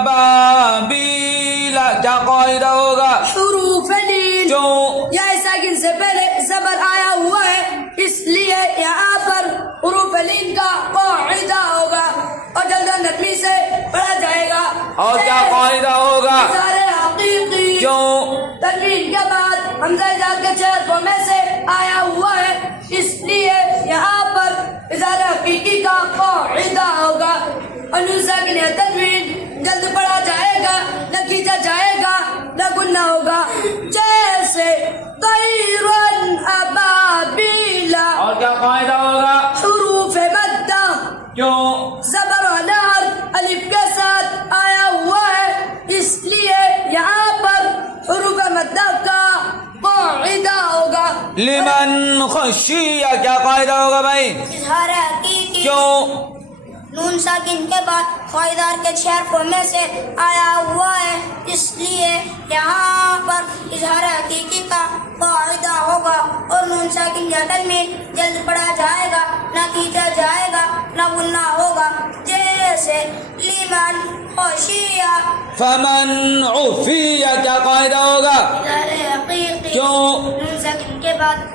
ابابیل کیا قاعدہ ہوگا؟ حروف لیل کیوں؟ یا ساکن سے پہلے زبر آیا ہوا ہے، اس لیے یہاں پر حروف لیل کا قاعدہ ہوگا اور جلد نرمی سے پڑھا جائے گا۔ اور کیا قاعدہ ہوگا؟ اظہار حقیقی کیوں؟ تنوین کے بعد حمزہ اظہار کے چہروں میں سے آیا ہوا ہے، اس لیے یہاں پر اظہار حقیقی کا قاعدہ ہوگا اور نون ساکن یا تنوین جلد پڑھا جائے گا، نہ کھینچا جائے گا، نہ گننا ہوگا، جیسے طیرن ابابیلا۔ اور کیا قاعدہ ہوگا؟ حروف مدہ کیوں؟ زبر والا حرف الف کے ساتھ آیا ہوا ہے، اس لیے یہاں پر حروف مدہ کا قاعدہ ہوگا۔ لمن خشیہ کیا قاعدہ ہوگا بھائی؟ اظہار حقیقی کیوں؟ نون ساکن کے بعد قاعدار کے چھ حرفوں میں سے آیا ہوا ہے، اس لیے یہاں پر اظہار حقیقی کا قاعدہ ہوگا اور نون ساکن یا تنوین جلد پڑھا جائے گا، نہ کھینچا جائے گا، نہ گننا ہوگا، جیسے لیمن خشیہ۔ فمن عفیہ کیا قاعدہ ہوگا؟ اظہار حقیقی کیوں؟ نون ساکن کے بعد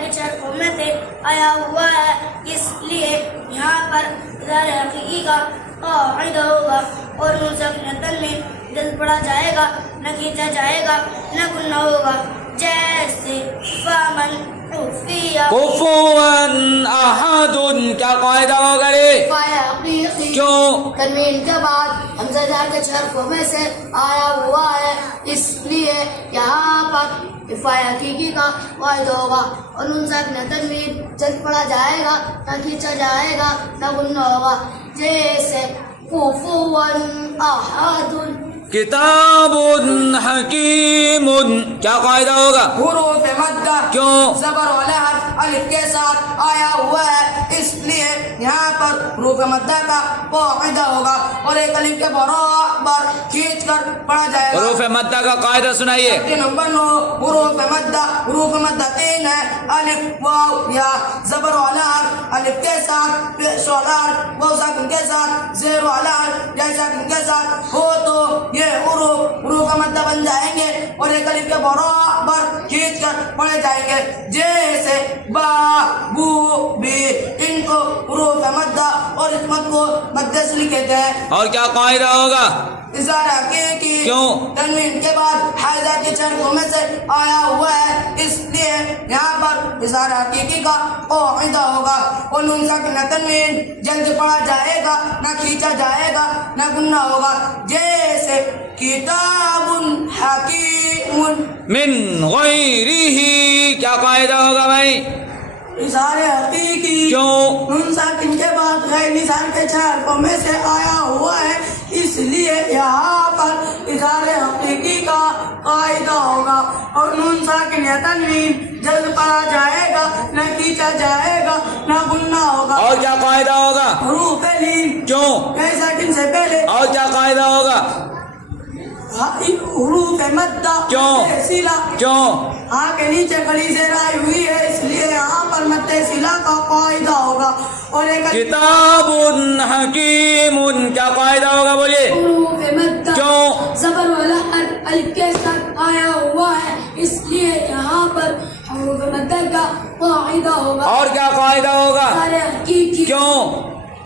کے چرخوں میں سے آیا ہوا ہے، اس لیے یہاں پر اظہار حقیقی کا قاعدہ ہوگا اور نون ساکن تنوین جلد پڑھا جائے گا، نہ کھینچا جائے گا، نہ گننا ہوگا، جیسے فمن عفیہ۔ کفوا احد کیا قاعدہ ہوگا رے؟ حقیقی کیوں؟ تنوین کے بعد حمزہ اظہار کے چرخوں میں سے آیا ہوا ہے، اس لیے یہاں پر افعال حقیقی کا قاعدہ ہوگا اور نون ساکن تنوین جلد پڑھا جائے گا، نہ کھینچا جائے گا، نہ گننا ہوگا، جیسے کفوا احد۔ کتاب حکیم کیا قاعدہ ہوگا؟ حروف مدہ کیوں؟ زبر والا حرف الف کے ساتھ آیا ہوا ہے، اس لیے یہاں پر حروف مدہ کا قاعدہ ہوگا اور ایک الف کے برابر کھینچ کر پڑھا جائے گا۔ حروف مدہ کا قاعدہ سنائیے۔ نمبر 9 حروف مدہ 3 ہے، الف واو یا زبر والا حرف الف کے ساتھ، پیش والا حرف واو ساکن کے ساتھ، زیر والا حرف یا ساکن کے ساتھ ہو تو یہ حروف مدہ بن جائیں گے اور ایک الف کے برابر کھینچ کر پڑھے جائیں گے، جیسے با بو بی، ان کو حروف مدہ اور اس مد کو مدہ سے کہتے ہیں۔ اور کیا قاعدہ ہوگا؟ اظہار حقیقی کیوں؟ تنوین کے بعد حائزہ کے چرخوں میں سے آیا ہوا ہے، اس لیے یہاں پر اظہار حقیقی کا قاعدہ ہوگا اور نون ساکن تنوین جلد پڑھا جائے گا، نہ کھینچا جائے گا، نہ گننا ہوگا، جیسے کتاب حکیم۔ من غیرہ کیا قاعدہ ہوگا بھائی؟ اظہار حقیقی کیوں؟ نون ساکن کے بعد غیر نثار کے چھ حرفوں میں سے آیا ہوا ہے، اس لیے یہاں پر اظہار حقیقی کا قاعدہ ہوگا اور نون ساکن یا تنوین جلد پڑھا جائے گا، نہ کھینچا جائے گا، نہ گننا ہوگا۔ اور کیا قاعدہ ہوگا؟ حروف لیل کیوں؟ غیر ساکن سے پہلے اور کیا قاعدہ ہوگا؟ حروف مدہ کیوں؟ سلا کیوں؟ ہاں کے نیچے کڑی زیر آئی ہوئی ہے، اس لیے یہاں پر مد سلا کا قاعدہ ہوگا اور ایک کتاب حکیم کیا قاعدہ ہوگا بولیے؟ حروف مدہ کیوں؟ زبر والا حرف الف کے ساتھ آیا ہوا ہے، اس لیے یہاں پر حروف مدہ کا قاعدہ ہوگا۔ اور کیا قاعدہ ہوگا؟ سارے حقیقی کیوں؟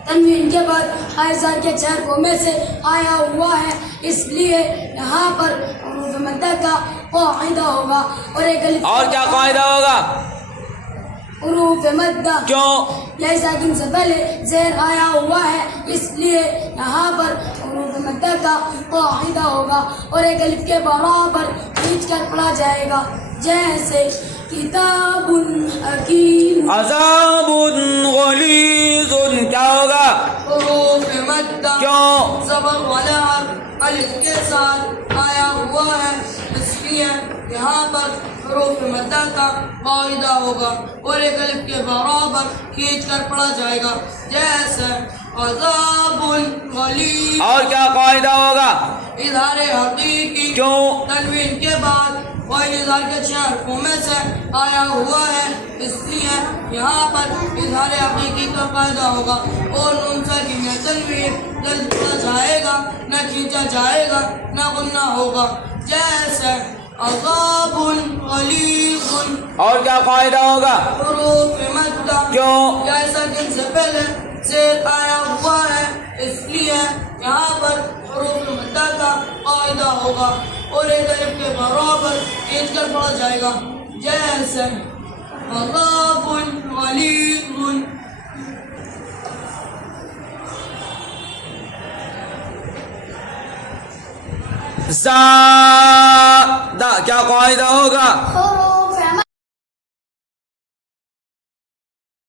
تنوین کے بعد حائزہ کے چھ حرفوں میں سے آیا ہوا ہے، اس لیے یہاں پر حروف مدہ کا قاعدہ ہوگا اور ایک الف اور کیا قاعدہ ہوگا؟ حروف مدہ کیوں؟ یہ ساکن سے پہلے زیر آیا ہوا ہے، اس لیے یہاں پر حروف مدہ کا قاعدہ ہوگا اور ایک الف کے برابر کھینچ کر پڑھا جائے گا، جیسے کتاب حکیم۔ عذاب غلیظ کیا ہوگا؟ حروف مدہ کیوں؟ زبر والا حرف الف کے ساتھ آیا ہوا ہے، اس لیے یہاں پر حروف مدہ کا قاعدہ ہوگا اور ایک الف کے برابر کھینچ کر پڑھا جائے گا، جیسے عذاب غلیظ۔ اور کیا قاعدہ ہوگا؟ اظہار حقیقی کیوں؟ تنوین کے بعد غیر اظہار کے چھ حرفوں میں سے آیا ہوا ہے، اس لیے یہاں پر اظہار حقیقی کا قاعدہ ہوگا اور نون ساکن یا تنوین لفظ پڑھا جائے گا نہ کھینچا جائے گا نہ غنہ ہوگا جیسے عذاب غلیظ اور کیا قاعدہ ہوگا؟ حروف مدہ کیوں؟ یا ساکن سے پہلے زیر آیا ہوا ہے اس لیے یہاں پر حروف مدہ کا قاعدہ ہوگا اور ایک الف کے برابر کھینچ کر پڑھا جائے گا جیسے عذاب غلیظ زا دا کیا قاعدہ ہوگا؟ حروف